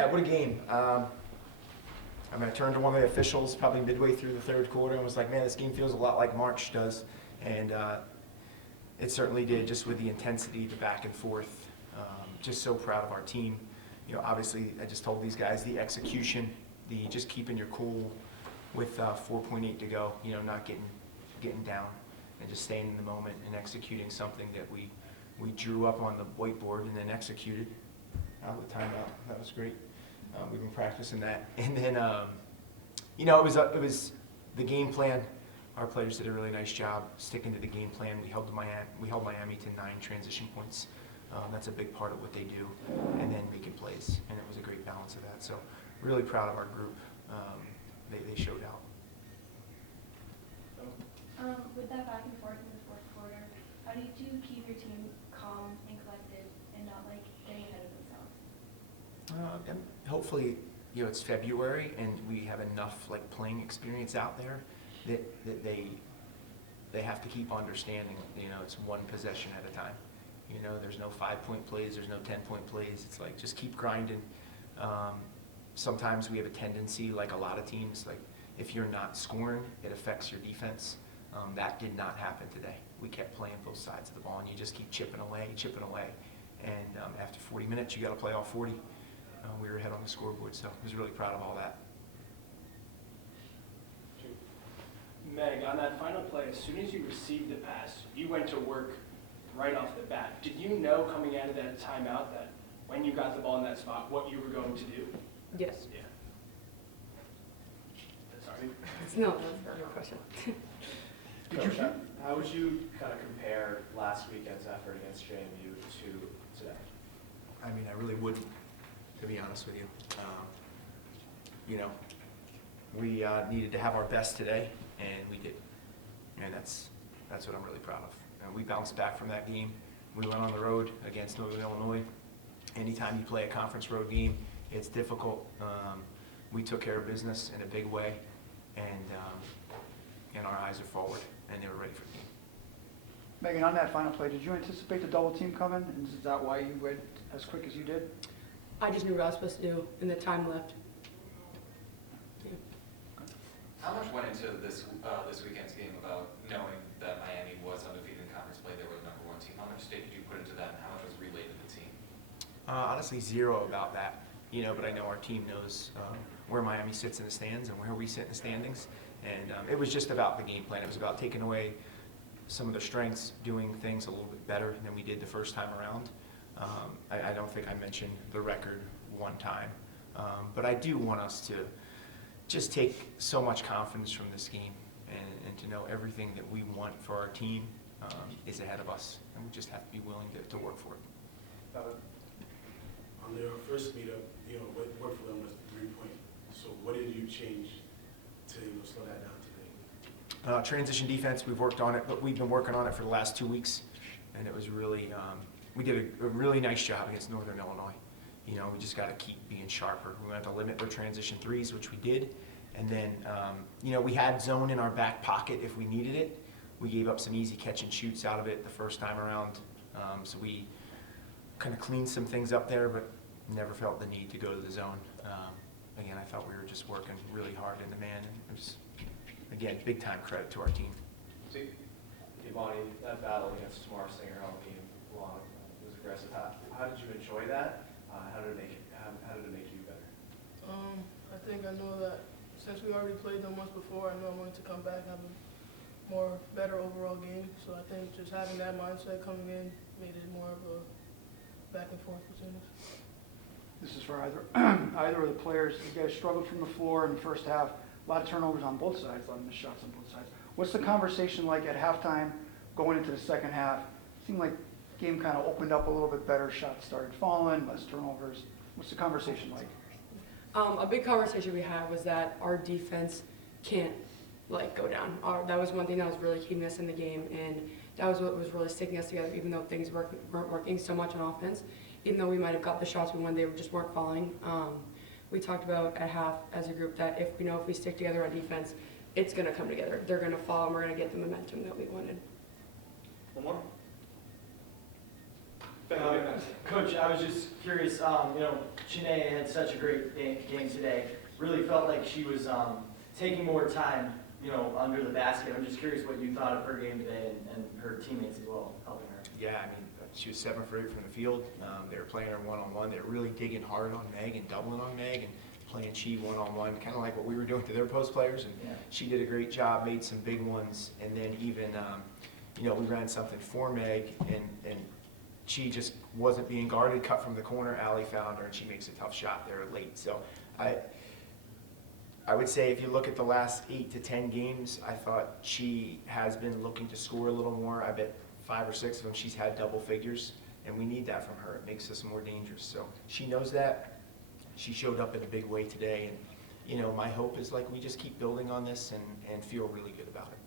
Yeah, what a game. I mean, I turned to one of the officials probably midway through the third quarter and was like, man, this game feels a lot like March does. And it certainly did, just with the intensity, the back and forth. Just so proud of our team. You know, obviously, I just told these guys the execution, the just keeping your cool with 4.8 to go, you know, not getting down and just staying in the moment and executing something that we drew up on the whiteboard and then executed out of the timeout. That was great. We've been practicing that. And then, you know, it was the game plan. Our players did a really nice job sticking to the game plan. We held Miami to 9 transition points. That's a big part of what they do. And then making plays. And it was a great balance of that. So really proud of our group. They showed out. With that back and forth in the fourth quarter, how do you keep your team calm and collected and not like getting ahead of themselves? And hopefully, you know, it's February and we have enough like playing experience out there that they have to keep understanding. You know, it's one possession at a time. You know, there's no 5-point plays, there's no 10-point plays. It's like just keep grinding. Sometimes we have a tendency, like a lot of teams, like if you're not scoring, it affects your defense. That did not happen today. We kept playing both sides of the ball, and you just keep chipping away. And after 40 minutes, you got to play all 40. We were ahead on the scoreboard, so I was really proud of all that. Meg, on that final play, as soon as you received the pass, you went to work right off the bat. Did you know coming out of that timeout that when you got the ball in that spot, what you were going to do? Yes. Yeah. Sorry. No, that's not your question. Coach, how would you kind of compare last weekend's effort against JMU to today? I mean, I really wouldn't, to be honest with you. You know, we needed to have our best today, and we did. And that's what I'm really proud of. And we bounced back from that game. We went on the road against Northern Illinois. Anytime you play a conference road game, it's difficult. We took care of business in a big way, and our eyes are forward, and they were ready for the game. Megan, on that final play, did you anticipate the double team coming, and is that why you went as quick as you did? I just knew what I was supposed to do in the time left. Yeah. How much went into this weekend's game about knowing that Miami was undefeated in conference play, they were the #1 team? How much stake did you put into that, and how much was relayed to the team? Honestly, zero about that. You know, but I know our team knows where Miami sits in the stands and where we sit in the standings. And it was just about the game plan. It was about taking away some of the strengths, doing things a little bit better than we did the first time around. I don't think I mentioned the record one time. But I do want us to just take so much confidence from this game and to know everything that we want for our team is ahead of us. And we just have to be willing to work for it. On their first meetup, you know, what for them was the 3-point. So what did you change to slow that down today? Transition defense, we've worked on it, but we've been working on it for the last 2 weeks. And it was really, we did a really nice job against Northern Illinois. You know, we just got to keep being sharper. We wanted to limit their transition threes, which we did. And then, you know, we had zone in our back pocket if we needed it. We gave up some easy catch and shoots out of it the first time around. So we kind of cleaned some things up there, but never felt the need to go to the zone. Again, I thought we were just working really hard in the man. And it was, again, big time credit to our team. See, Ivani, that battle against Tamar Singer all game long was aggressive. How did you enjoy that? How did it make you better? I think I know that since we already played them once before, I know I'm going to come back and have a better overall game. So I think just having that mindset coming in made it more of a back and forth between us. This is for either of the players. You guys struggled from the floor in the first half. A lot of turnovers on both sides, a lot of missed shots on both sides. What's the conversation like at halftime going into the second half? It seemed like the game kind of opened up a little bit better. Shots started falling, less turnovers. What's the conversation like? A big conversation we had was that our defense can't go down. That was one thing that was really keeping us in the game, and that was what was really sticking us together, even though things weren't working so much on offense. Even though we might have got the shots we wanted, they just weren't falling. We talked about at half as a group that if we stick together on defense, it's going to come together. They're going to fall, and we're going to get the momentum that we wanted. One more. Coach, I was just curious, Shanae had such a great game today. Really felt like she was taking more time, under the basket. I'm just curious what you thought of her game today and her teammates as well, helping her. Yeah, I mean, she was 7 for 8 from the field. They were playing her one-on-one. They were really digging hard on Meg and doubling on Meg and playing Chi one-on-one, kind of like what we were doing to their post players. And Yeah. she did a great job, made some big ones, and then even, we ran something for Meg, and she just wasn't being guarded, cut from the corner. Allie found her, and she makes a tough shot there late. So I would say if you look at the last 8 to 10 games, I thought she has been looking to score a little more. I bet 5 or 6 of them she's had double figures, and we need that from her. It makes us more dangerous. So she knows that. She showed up in a big way today, and my hope is like we just keep building on this and feel really good about it.